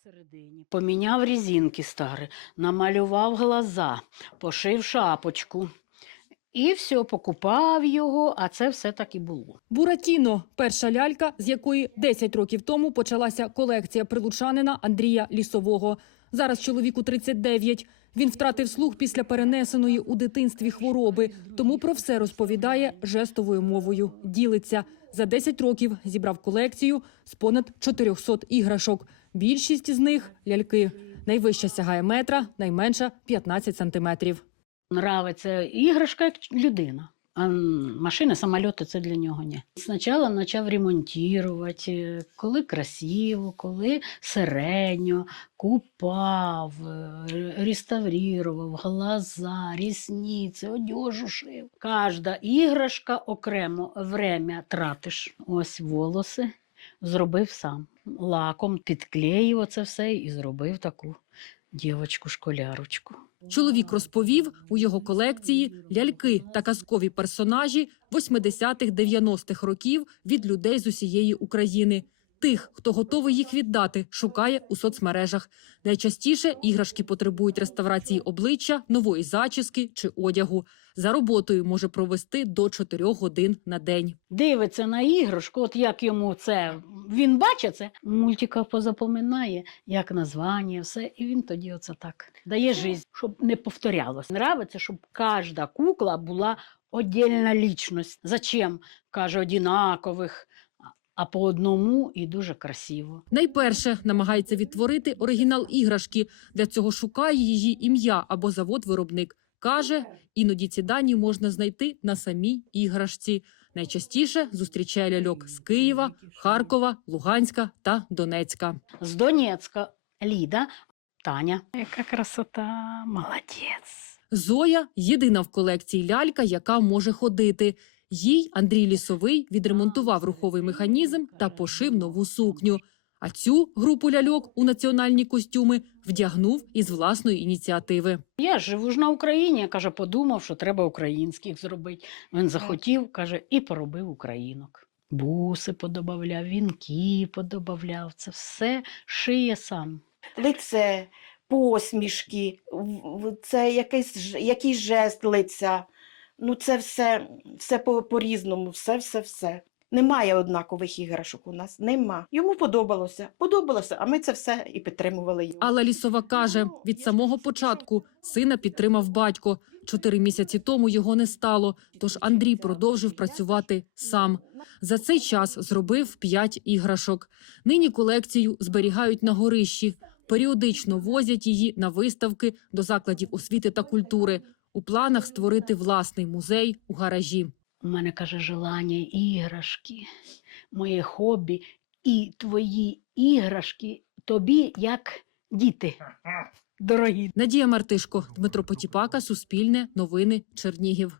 всередині. Поміняв різинки старі, намалював глаза, пошив шапочку. І все, покупав його, а це все так і було. Буратіно перша лялька, з якої 10 років тому почалася колекція прилучанина Андрія Лісового. Зараз чоловіку 39. Він втратив слух після перенесеної у дитинстві хвороби, тому про все розповідає жестовою мовою. Ділиться за 10 років зібрав колекцію з понад 400 іграшок. Більшість з них ляльки. Найвища сягає метра, найменша 15 сантиметрів. Нравиться іграшка як людина. А машини, самольоти це для нього ні. Спочатку почав ремонтувати, коли красиво, коли середньо, купав, е, реставрував, глаза, рісниці, одежу шив. Кожна іграшка окремо время тратиш. Ось волоси зробив сам. Лаком підклеїв оце все і зробив таку дівочку-школярочку. Чоловік розповів, у його колекції ляльки та казкові персонажі 80-х-90-х років від людей з усієї України. Тих, хто готовий їх віддати, шукає у соцмережах. Найчастіше іграшки потребують реставрації обличчя, нової зачіски чи одягу. За роботою може провести до 4 годин на день. дивиться на іграшку, от як йому це він бачить це, в мультиках позапоминає, як названня, все, і він тоді оце так дає життя, щоб не повторялось. Нравиться, щоб кожна кукла була отдельна лічність. Зачем? каже, одинакових, а- а по одному і дуже красиво. Найперше намагається відтворити оригінал іграшки. Для цього шукає її ім'я або завод-виробник. Каже, іноді ці дані можна знайти на самій іграшці. Найчастіше зустрічає ляльок з Києва, Харкова, Луганська та Донецька. З Донецька Ліда, Таня. Яка красота, молодець. Зоя єдина в колекції лялька, яка може ходити. Їй Андрій Лісовий відремонтував руховий механізм та пошив нову сукню. А цю групу ляльок у національні костюми вдягнув із власної ініціативи. Я живу ж на Україні, каже, подумав, що треба українських зробити. Він захотів, каже, і поробив українок. Буси подобавляв, вінки подобавляв. Це все шиє сам. лице, посмішки, це якийсь, якийсь жест лиця. Ну, це все, все по- по-різному, все, все, все. Немає однакових іграшок у нас. Нема. Йому подобалося. Подобалося, а ми це все і підтримували. його. Алла Лісова каже, від самого початку сина підтримав батько. Чотири місяці тому його не стало, тож Андрій продовжив працювати сам. За цей час зробив п'ять іграшок. Нині колекцію зберігають на горищі. Періодично возять її на виставки до закладів освіти та культури. У планах створити власний музей у гаражі. У мене каже желання іграшки, моє хобі і твої іграшки тобі як діти. Дорогі. Надія Мартишко, Дмитро Потіпака, Суспільне, Новини, Чернігів.